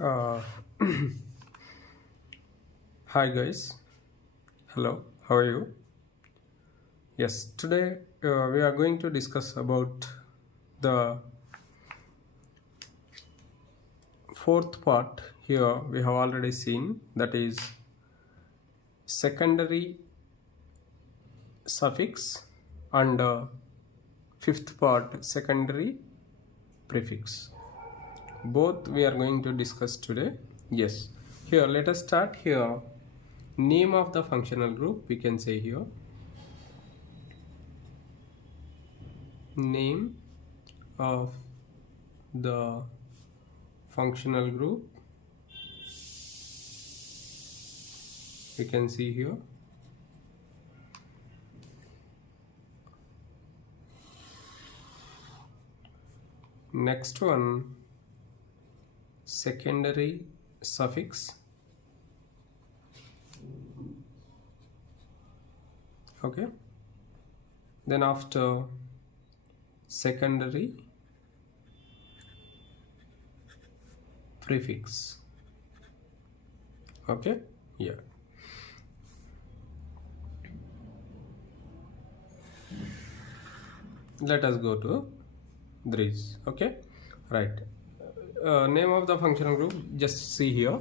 Uh, Hi guys, hello, how are you? Yes, today we are going to discuss about the fourth part. Here we have already seen, that is secondary suffix, and fifth part, secondary prefix. Both we are going to discuss today. Yes, here let us start. Here name of the functional group, we can say here name of the functional group, you can see here. Next one, secondary suffix. Okay, then after secondary prefix. Okay, yeah. Let us go to these. Okay, right. Name of the functional group, just see here.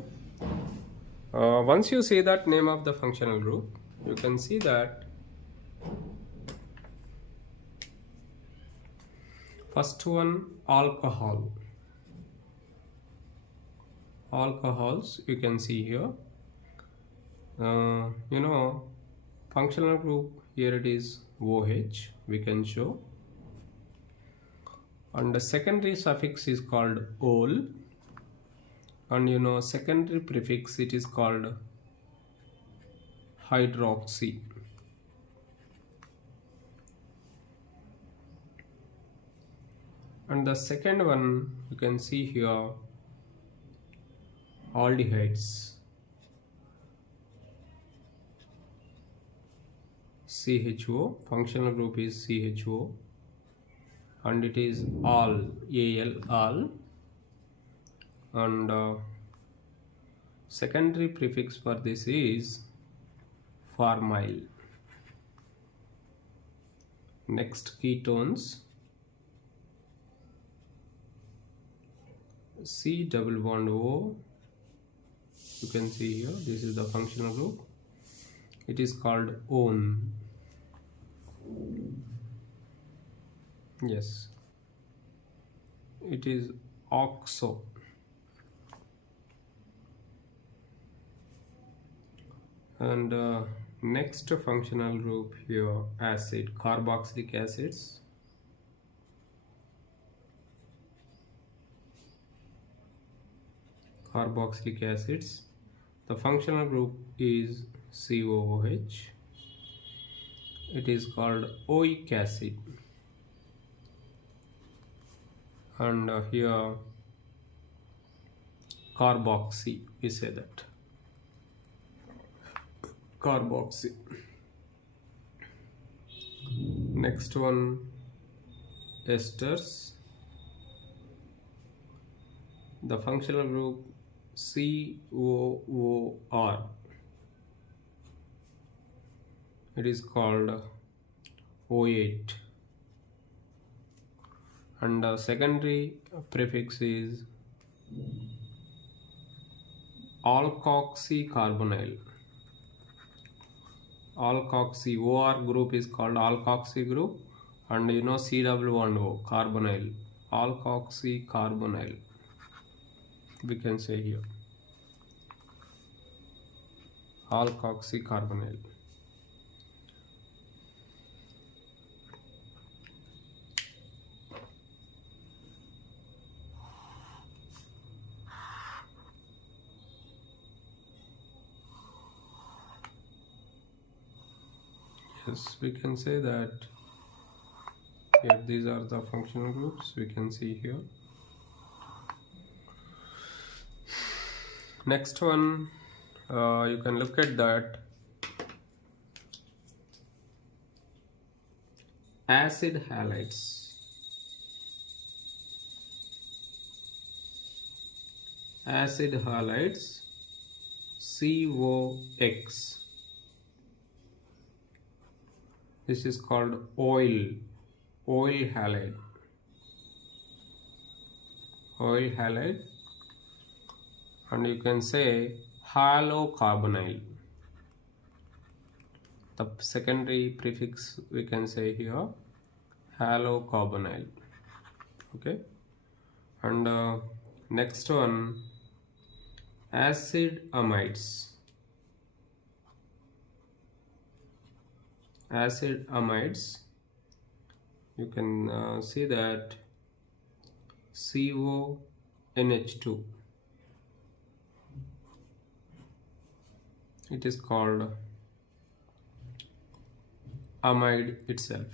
Once you see that name of the functional group, you can see that first one, alcohols, you can see here. Functional group, here it is OH, we can show, and the secondary suffix is called ol, and secondary prefix, it is called hydroxy. And the second one, you can see here, aldehydes, CHO, functional group is CHO, and it is all, all, and secondary prefix for this is formyl. Next, ketones, C double bond O, you can see here, this is the functional group, it is called one. Yes, it is oxo. And next functional group here, acid, carboxylic acids, the functional group is COOH, it is called oic acid, and here carboxy, we say that carboxy. Next one, esters, the functional group COOR, it is called O8, and the secondary prefix is alkoxycarbonyl. Alkoxy, OR group is called alkoxy group, and C double bond O, carbonyl, alkoxycarbonyl, we can say here, alkoxycarbonyl. Yes, we can say that here these are the functional groups, we can see here. Next one, you can look at that acid halides. acid halides COX. This is called oil halide. Oil halide, and you can say halocarbonyl. The secondary prefix we can say here halocarbonyl. Okay, and next one, acid amides. Acid amides, you can see that CONH2. It is called amide itself.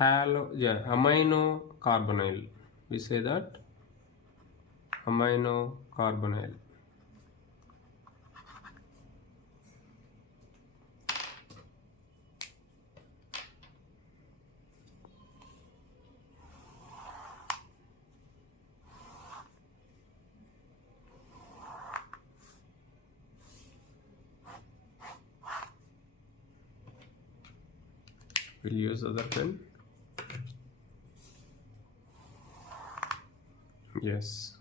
Aminocarbonyl. We say that aminocarbonyl. We'll use other pen. Yes.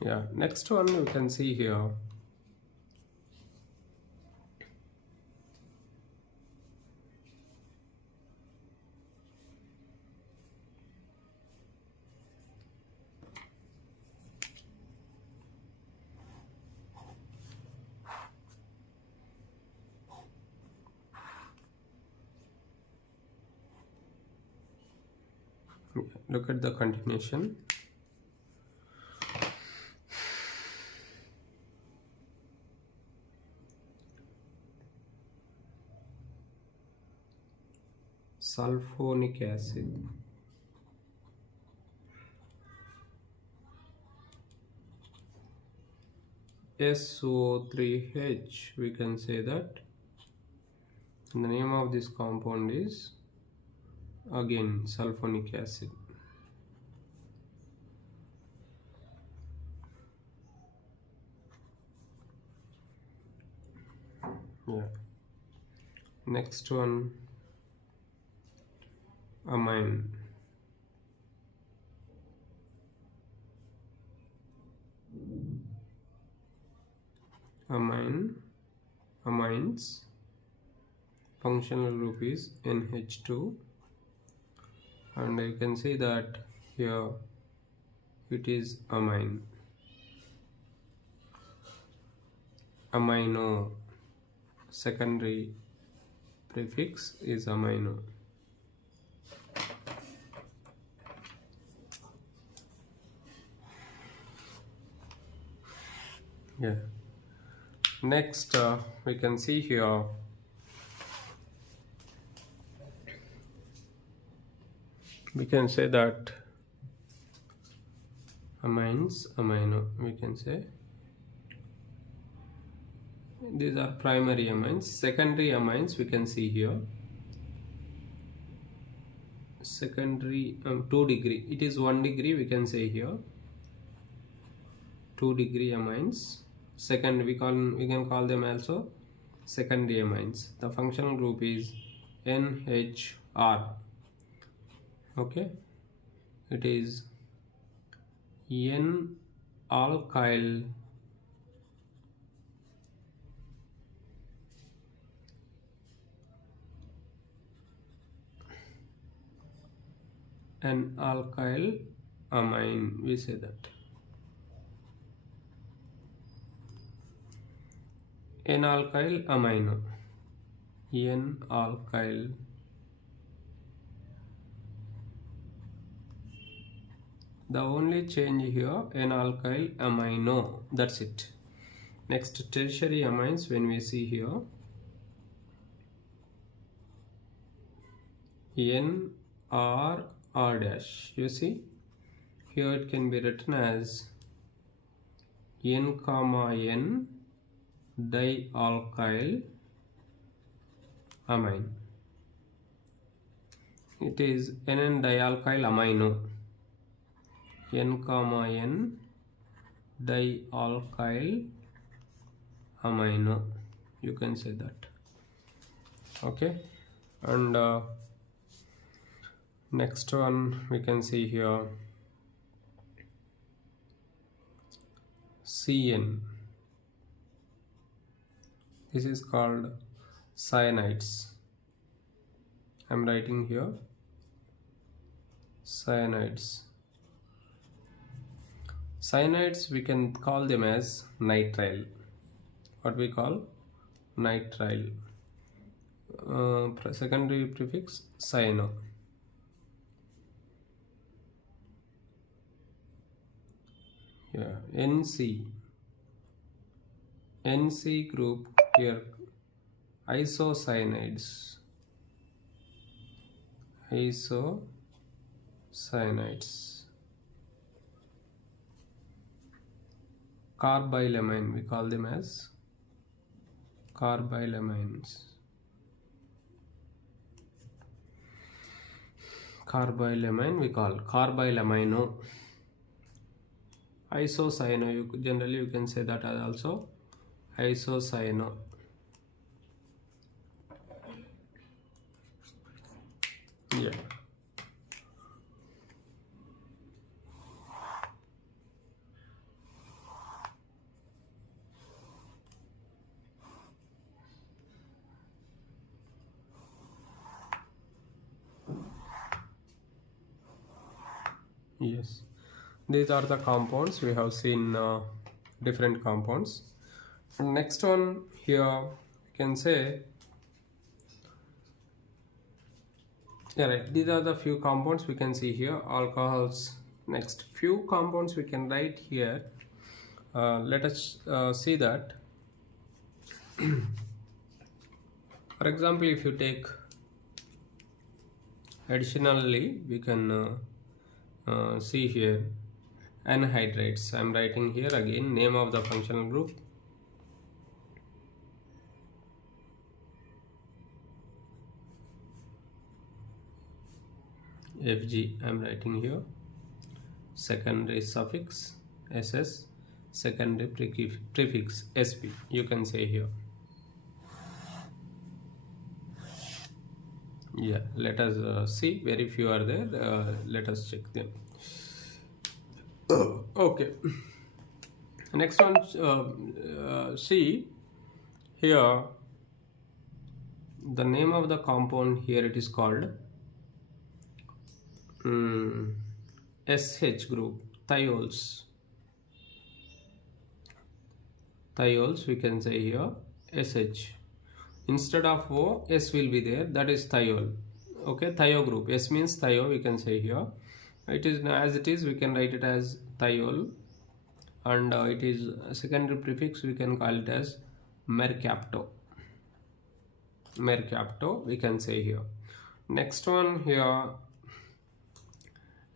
Yeah, next one you can see here. Look at the continuation. Sulfonic acid. SO3H, we can say that. And the name of this compound is again sulfonic acid. Yeah. Next one, amine. Amines. Functional group is NH2, and you can see that here it is amine. Amino, secondary prefix is amino. Yeah. Next we can see here we can say that amino, we can say these are primary amines. Secondary amines we can see here. Secondary 2 degree, it is 1 degree we can say here. 2 degree amines. Second, we can call them also secondary amines. The functional group is NHR. Okay, it is N-alkyl amine, we say that. N-alkyl amino. N-alkyl. The only change here, N-alkyl amino, that's it. Next, tertiary amines, when we see here, N-R R dash, you see here it can be written as N comma N dialkyl amine. it is N dialkyl amino, N comma N dialkyl amino, you can say that. Okay, and next one we can see here CN. This is called cyanides. I'm writing here cyanides. Cyanides we can call them as nitrile. What we call nitrile. Secondary prefix cyano. Yeah, NC group here, isocyanides, carbylamine, we call them as carbylamines, carbylamine we call carbylamino. Isocyano, generally you can say that as also isocyano. Yeah. Yes, these are the compounds. We have seen different compounds. And next one here you can say, yeah, right, these are the few compounds we can see here, alcohols. Next few compounds we can write here. Let us see that. For example, if you take additionally, we can see here anhydrides. I am writing here again name of the functional group. Fg, I am writing here secondary suffix ss, secondary prefix sp, you can say here. Yeah, let us see, very few are there, let us check them. Okay, next one, see here the name of the compound here, it is called SH group, thiols, we can say here SH. Instead of O, S will be there, that is thiol. Okay, thio group, S means thio, we can say here. It is as it is, we can write it as thiol, and it is secondary prefix, we can call it as mercapto, we can say here. Next one here,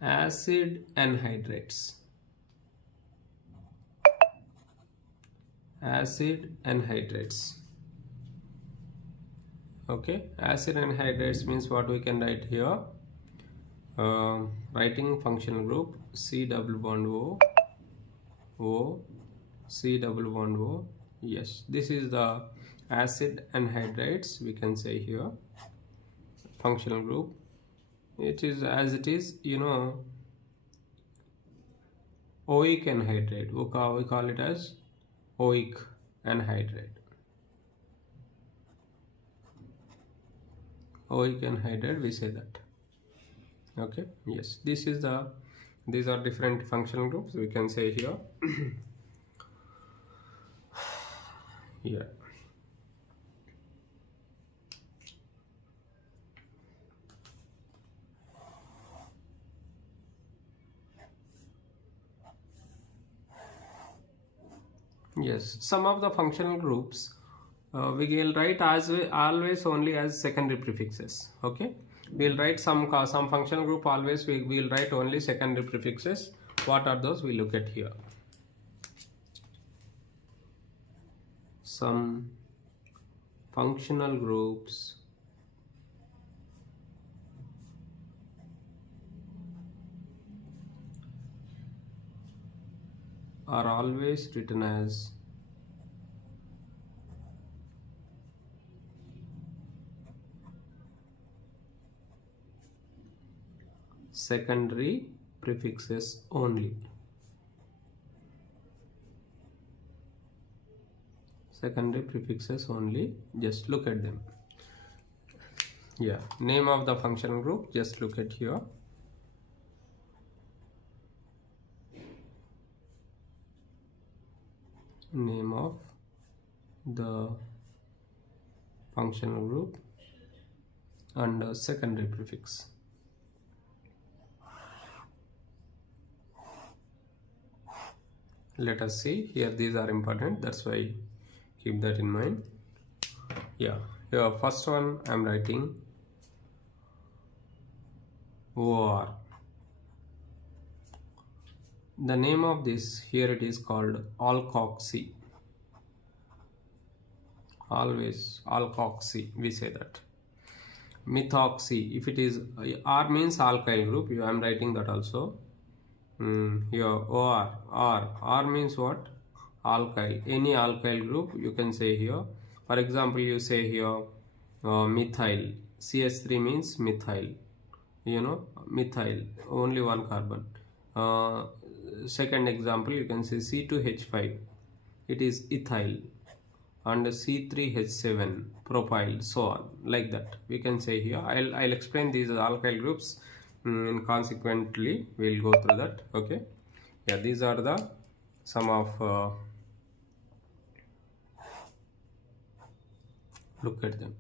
acid anhydrates, okay, acid anhydrates means what we can write here, writing functional group C double bond O, C double bond O. Yes, this is the acid anhydrates, we can say here functional group. It is as it is, you know, oic anhydrate, we call it as oic anhydrate. Oic anhydrate, we say that. Okay, yes, this is the, these are different functional groups, we can say here. Yeah. Yes, some of the functional groups we will write as always only as secondary prefixes. Okay, we will write some functional group always we will write only secondary prefixes. What are those? We look at here. Some functional groups are always written as secondary prefixes only. Secondary prefixes only. Just look at them. Yeah, name of the functional group, just look at here. Name of the functional group and secondary prefix. Let us see here, these are important, that's why keep that in mind. Yeah, here first one I am writing OR. The name of this, here it is called alkoxy. Always alkoxy, we say that. Methoxy, if it is R means alkyl group, I am writing that also. Here R means what? Alkyl. Any alkyl group you can say here. For example, you say here methyl. CH3 means methyl. Methyl, only one carbon. Second example, you can say C2H5, it is ethyl, and C3H7 propyl, so on, like that we can say here. I'll explain these alkyl groups and consequently we'll go through that. Okay, yeah, these are the some of look at them.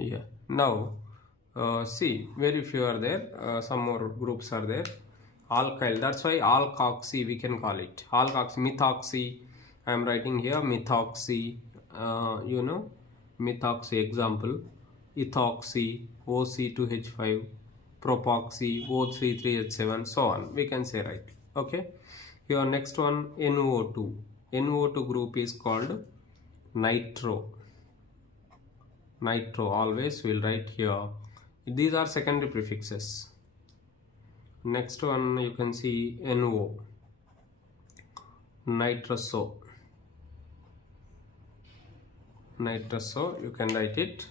Yeah, now see, very few are there, some more groups are there. Alkyl, that's why alkoxy we can call it. Alkoxy, methoxy, I am writing here methoxy, methoxy example, ethoxy, OC2H5, propoxy, O33H7, so on, we can say, right? Okay, here next one, NO2. NO2 group is called nitro. Nitro, always we'll write here. These are secondary prefixes. Next one you can see NO, nitroso. Nitroso, you can write it.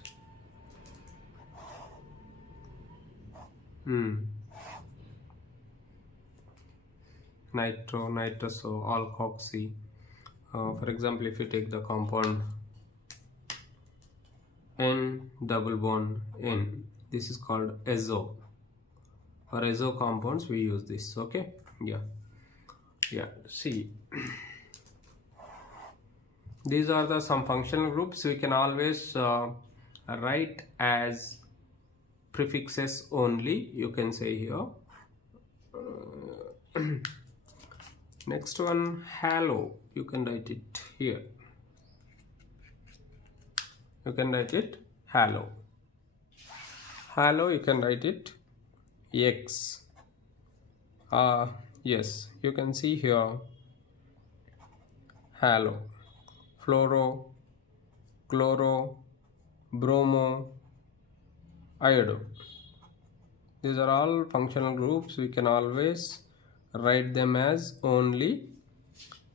Nitro, nitroso, alkoxy. For example, if you take the compound N double bond N, this is called azo. For azo compounds we use this. Okay, yeah, see, these are the some functional groups we can always write as prefixes only, you can say here. Next one, halo, you can write it here. You can write it halo. Halo, you can write it X. Yes, you can see here halo, fluoro, chloro, bromo, iodo. These are all functional groups. We can always write them as only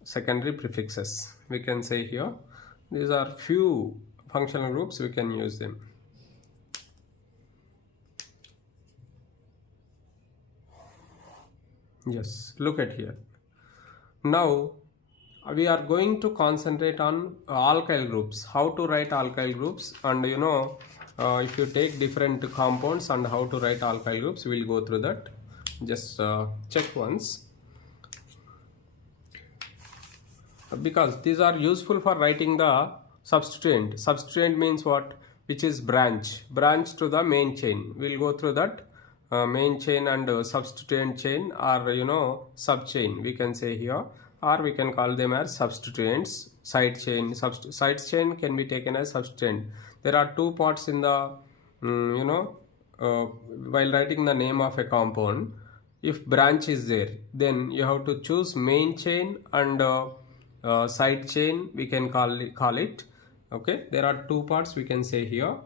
secondary prefixes. We can say here, these are few functional groups, we can use them. Yes, look at here. Now we are going to concentrate on alkyl groups, how to write alkyl groups, and if you take different compounds and how to write alkyl groups, we'll go through that. Just check once, because these are useful for writing the substituent. Substituent means what? Which is branch to the main chain. We'll go through that. Main chain and substituent chain are sub chain, we can say here, or we can call them as substituents. Side chain, side chain can be taken as substituent. There are two parts in the while writing the name of a compound. If branch is there, then you have to choose main chain and side chain, we can call it. Okay, there are two parts we can say here: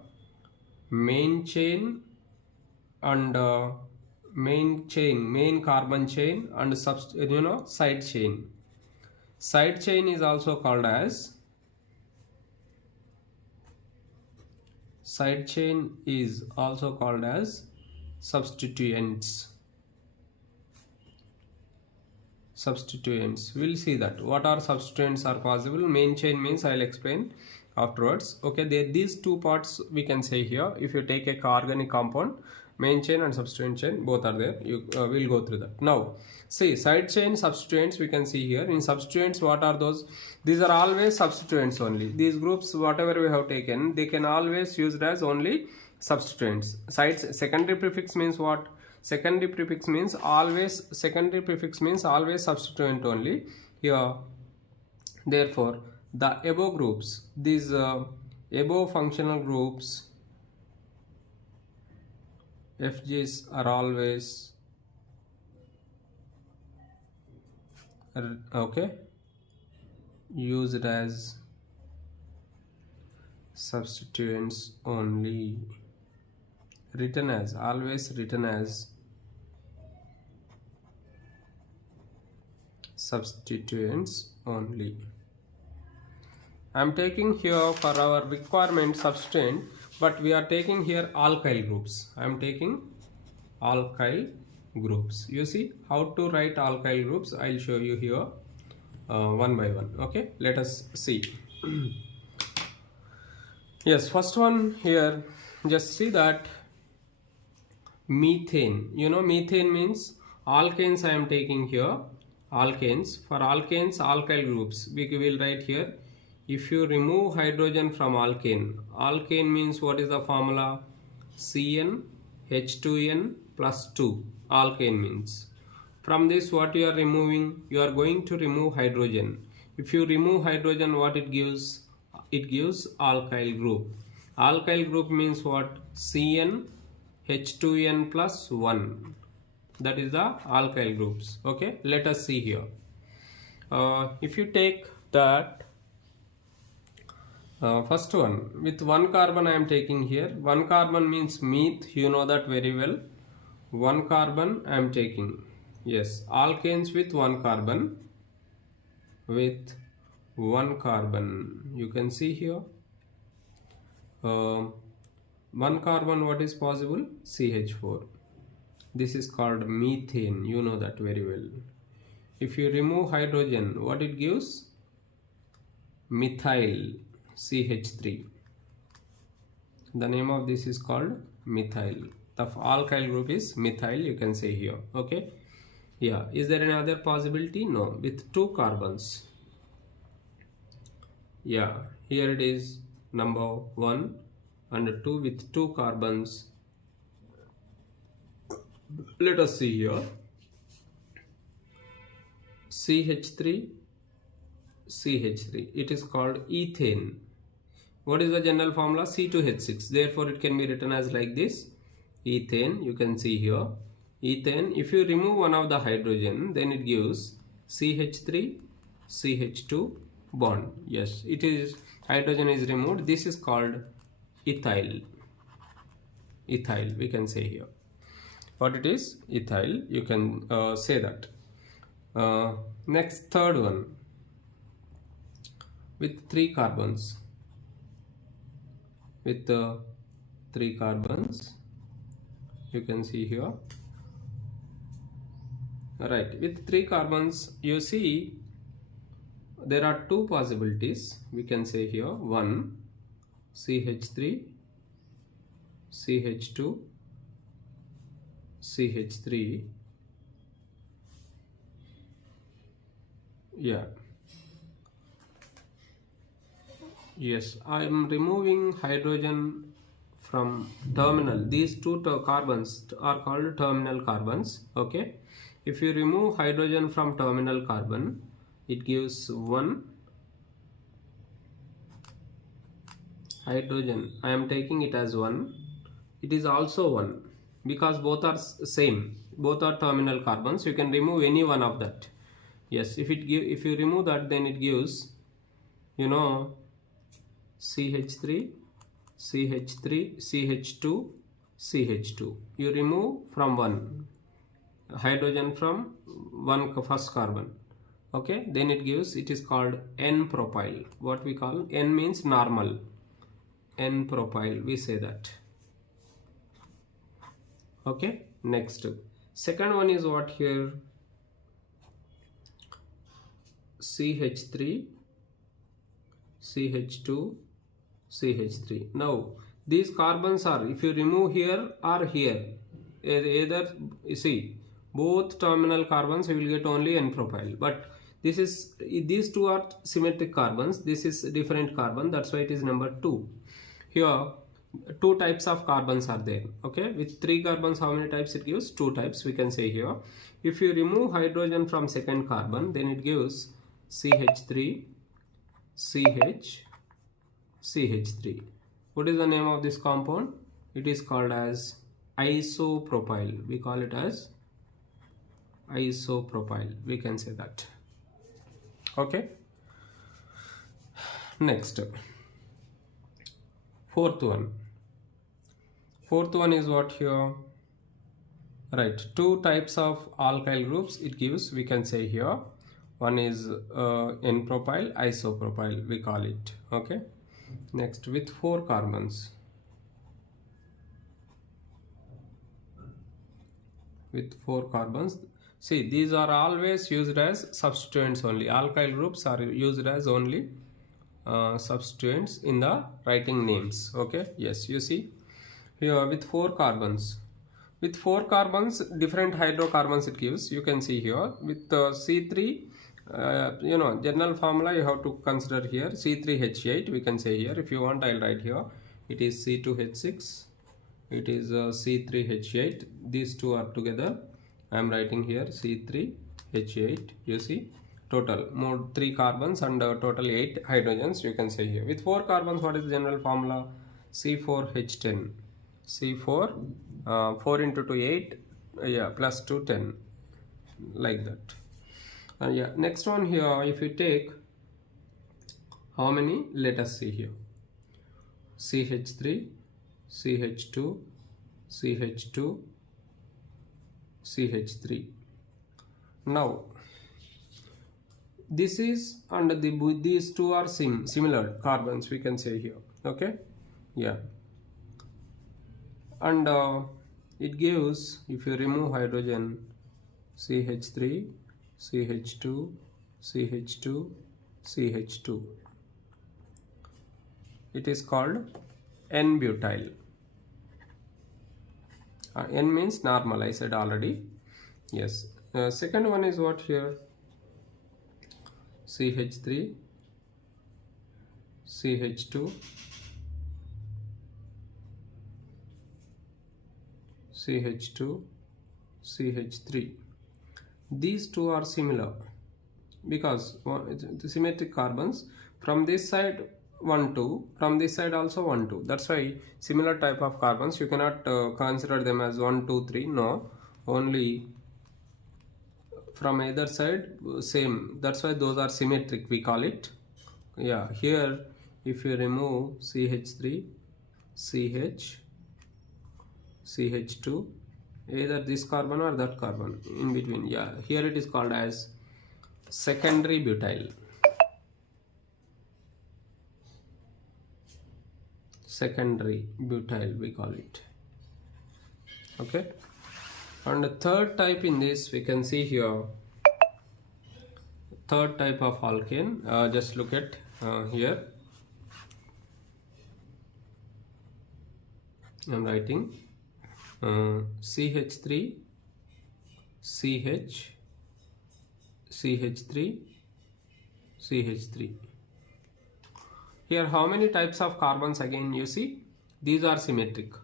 main chain and main carbon chain, and side chain. Side chain is also called as substituents. We'll see that what are substituents are possible. Main chain means I'll explain afterwards. Okay, these two parts we can say here. If you take a organic compound, main chain and substituent chain both are there. You will go through that. Now see, side chain substituents we can see here. In substituents, what are those? These are always substituents only. These groups whatever we have taken, they can always used as only substituents. Secondary prefix means what? Secondary prefix means always substituent only here. Therefore the above groups, these above functional groups, FGs, are always used as substituents only, always written as substituents only. I am taking here for our requirement substituent, but we are taking here alkyl groups. I am taking alkyl groups. You see how to write alkyl groups. I'll show you here one by one. Okay, let us see. Yes, first one here, just see that methane. Methane means alkanes. I am taking here alkanes. For alkanes, alkyl groups, we will write here, if you remove hydrogen from alkane means what is the formula? CN H2N plus 2. Alkane means. From this, what you are removing? You are going to remove hydrogen. If you remove hydrogen, what it gives? It gives alkyl group. Alkyl group means what? CN H2N plus 1. That is the alkyl groups. Okay, let us see here. If you take that first one with one carbon, I am taking here. One carbon means meth. You know that very well. One carbon I am taking. Yes, alkanes with one carbon. With one carbon, you can see here. One carbon, what is possible? CH4. This is called methane. You know that very well. If you remove hydrogen, what it gives? Methyl CH3. The name of this is called methyl. The alkyl group is methyl, you can say here. Okay, yeah. Is there any other possibility? No. With two carbons, yeah, here it is number 1 and 2 with two carbons. Let us see here. CH3 CH3, it is called ethane. What is the general formula? C2H6. Therefore it can be written as like this, ethane. You can see here ethane. If you remove one of the hydrogen, then it gives CH3 CH2 bond. Yes, it is, hydrogen is removed. This is called ethyl. Ethyl, we can say here. What it is? Ethyl. You can say that. Next, third one with three carbons. With three carbons, you can see here. Right, with three carbons, you see there are two possibilities. We can say here, one CH3 CH2 CH3. Yeah, yes, I am removing hydrogen from terminal. These two carbons are called terminal carbons. Okay, if you remove hydrogen from terminal carbon, it gives one hydrogen. I am taking it as one. It is also one because both are same. Both are terminal carbons. You can remove any one of that. Yes, if you remove that, then it gives, you know, CH3, CH3, CH2, CH2. You remove from one hydrogen from one first carbon. Okay, then it gives, it is called N-propyl. What we call N means normal. N-propyl, we say that. Okay, next. Second one is what here? CH3, CH2, CH3. Now, these carbons are, if you remove here or here, either, you see, both terminal carbons, you will get only N-propyl. But this is, these two are symmetric carbons. This is different carbon. That's why it is number 2. Here, two types of carbons are there. Okay, with 3 carbons, how many types it gives? 2 types, we can say here. If you remove hydrogen from second carbon, then it gives CH3, CH, CH3. What is the name of this compound? It is called as isopropyl. We call it as isopropyl. We can say that. Okay. Next. Fourth one. Fourth one is what here? Right. 2 types of alkyl groups it gives. We can say here. One is N-propyl, isopropyl. We call it. Okay. Next, with 4 carbons. With 4 carbons. See, these are always used as substituents only. Alkyl groups are used as only substituents in the writing names. Okay. Yes, you see here with 4 carbons. With 4 carbons, different hydrocarbons it gives. You can see here with C3. General formula you have to consider here C3H8. We can say here, if you want I'll write here, it is C2H6, it is C3H8. These two are together. I am writing here C3H8. You see total more 3 carbons and total 8 hydrogens. You can say here with 4 carbons, what is the general formula? C4H10. C4 4 into 2 8, yeah, plus 2 10, like that. Yeah, next one here, if you take how many, let us see here. CH3, CH2, CH2, CH3. Now, this is, and these two are similar carbons, we can say here. Okay, yeah. And it gives, if you remove hydrogen, CH3, CH2, CH2, CH2. It is called N-butyl. N means normal, I said already. Yes. Second one is what here? CH3, CH2, CH2, CH3. These two are similar because the symmetric carbons. From this side 1 2, from this side also 1 2. That's why similar type of carbons you cannot consider them as 1 2 3. No, only from either side same. That's why those are symmetric, we call it. Yeah, here if you remove CH3, CH, CH2, either this carbon or that carbon in between. Yeah, here it is called as secondary butyl. Secondary butyl we call it. Okay. And the third type in this we can see here. Third type of alkane. Just look at here. I am writing CH3, CH, CH3, CH3. Here how many types of carbons again you see? These are symmetric.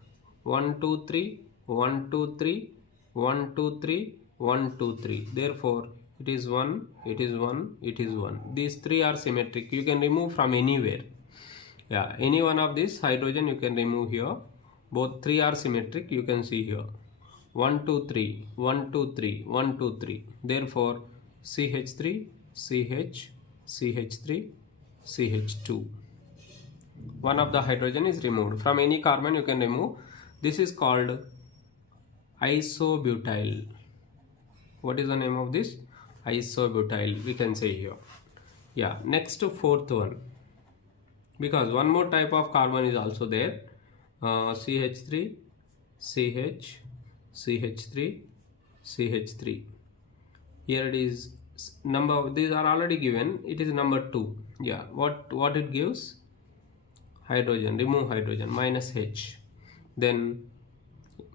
1 2 3, 1 2 3, 1 2 3, 1 2 3. Therefore it is 1, it is 1, it is 1. These 3 are symmetric. You can remove from anywhere. Yeah, any one of this hydrogen you can remove here. Both 3 are symmetric, you can see here. 1 2 3, 1 2 3, 1 2 3. Therefore CH3, CH, CH3, CH2. one of the hydrogen is removed. From any carbon you can remove. This is called isobutyl. What is the name of this? Isobutyl, we can say here. Yeah, next to fourth one, because one more type of carbon is also there. CH3, CH, CH3, CH3. Here it is number, these are already given, it is number 2. Yeah, what it gives? Hydrogen, remove hydrogen, minus H. Then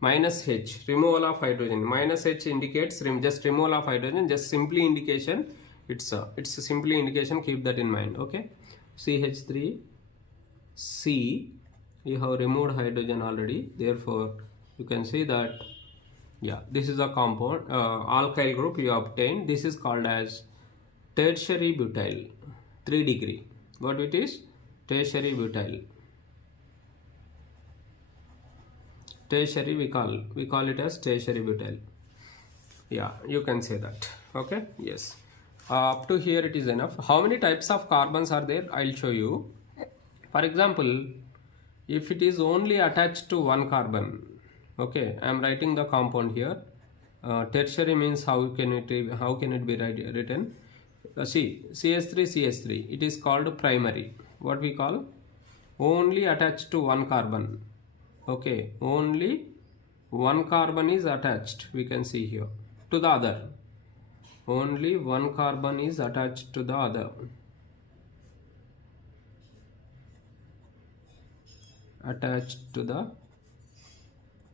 minus H, removal of hydrogen. Minus H indicates just removal of hydrogen, just simply indication. It's a simply indication, keep that in mind. Okay, CH3, C, you have removed hydrogen already, therefore you can see that, yeah, this is a compound, alkyl group you obtained. This is called as tertiary butyl, 3 degree. What it is? Tertiary butyl. Tertiary, we call it as tertiary butyl. Yeah, you can say that. Okay, yes. Up to here it is enough. How many types of carbons are there? I'll show you. For example, if it is only attached to one carbon, okay, I am writing the compound here. Tertiary means how can it be written? See, CH3, it is called primary. What we call? Only attached to one carbon. Okay, only one carbon is attached, we can see here, to the other. Only one carbon is attached to the other. Attached to the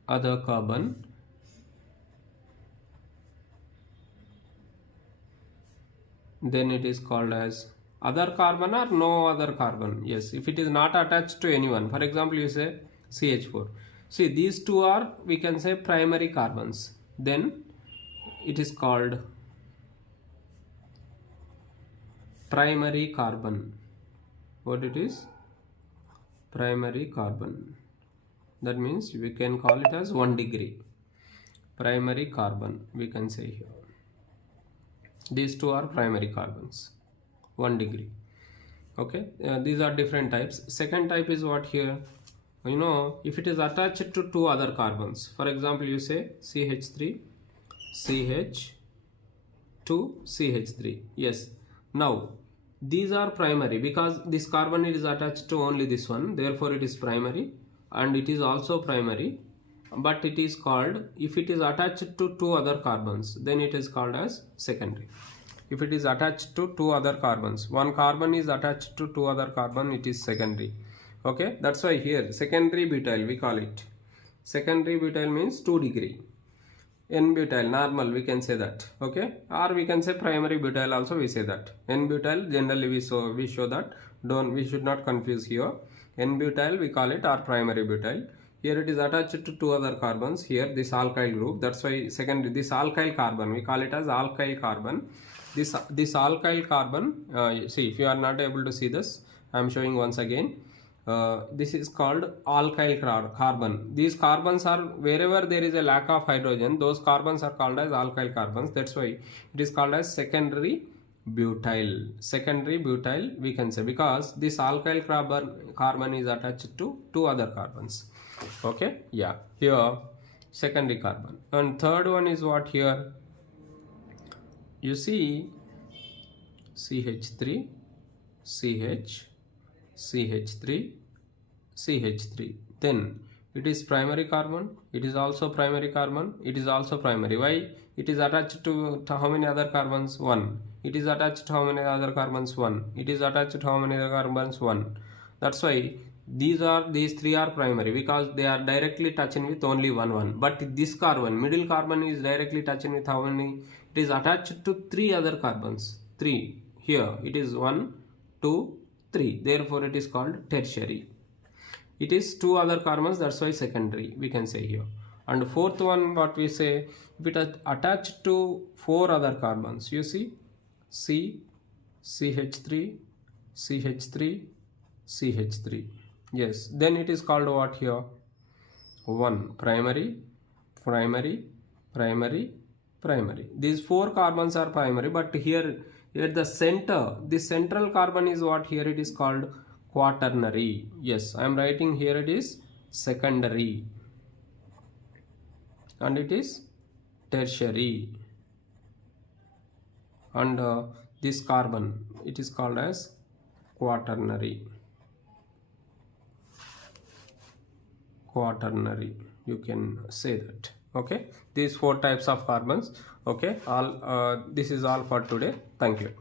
other carbon. Then it is called as other carbon or no other carbon. Yes, if it is not attached to anyone, for example you say CH4. See, these two are, we can say, primary carbons. Then it is called primary carbon. What it is? Primary carbon. That means we can call it as 1 degree. Primary carbon, we can say here. These two are primary carbons, 1 degree. Okay, these are different types. Second type is what here? You know, if it is attached to 2 other carbons, for example you say CH3, CH2, CH3. Yes, now these are primary because this carbon is attached to only this one, therefore it is primary, and it is also primary, but it is called, if it is attached to 2 other carbons, then it is called as secondary. If it is attached to 2 other carbons, one carbon is attached to 2 other carbon, it is secondary. Okay, that's why here secondary butyl we call it. Secondary butyl means 2 degree. N-butyl, normal, we can say that. Okay, or we can say primary butyl also, we say that. N-butyl generally we show that. We should not confuse here. N-butyl we call it, or primary butyl. Here it is attached to 2 other carbons. Here this alkyl group, that's why secondary, this alkyl carbon we call it as alkyl carbon. This alkyl carbon, see, if you are not able to see this, I am showing once again. This is called alkyl carbon. These carbons are, wherever there is a lack of hydrogen, those carbons are called as alkyl carbons. That's why it is called as secondary butyl. Secondary butyl we can say, because this alkyl carbon is attached to 2 other carbons. Okay, yeah, here secondary carbon. And third one is what here? You see CH3, CH, CH3, CH3. Then it is primary carbon, it is also primary carbon, it is also primary. Why? It is attached to how many other carbons? 1. It is attached to how many other carbons? 1. It is attached to how many other carbons? 1. That's why these 3 are primary, because they are directly touching with only one. But this carbon, middle carbon, is directly touching with how many? It is attached to 3 other carbons. 3. Here it is 1, 2, 3. Therefore it is called tertiary. It is 2 other carbons, that's why secondary we can say here. And fourth one, what we say, if it is attached to 4 other carbons, you see C, CH3, CH3, CH3. Yes, then it is called what here? 1. Primary, primary, primary, primary. These 4 carbons are primary, but here at the center, this central carbon is what here? It is called quaternary. Yes, I am writing here it is secondary, and it is tertiary. And this carbon, it is called as quaternary. Quaternary, you can say that. Okay, these 4 types of carbons. Okay, all this is all for today. Thank you.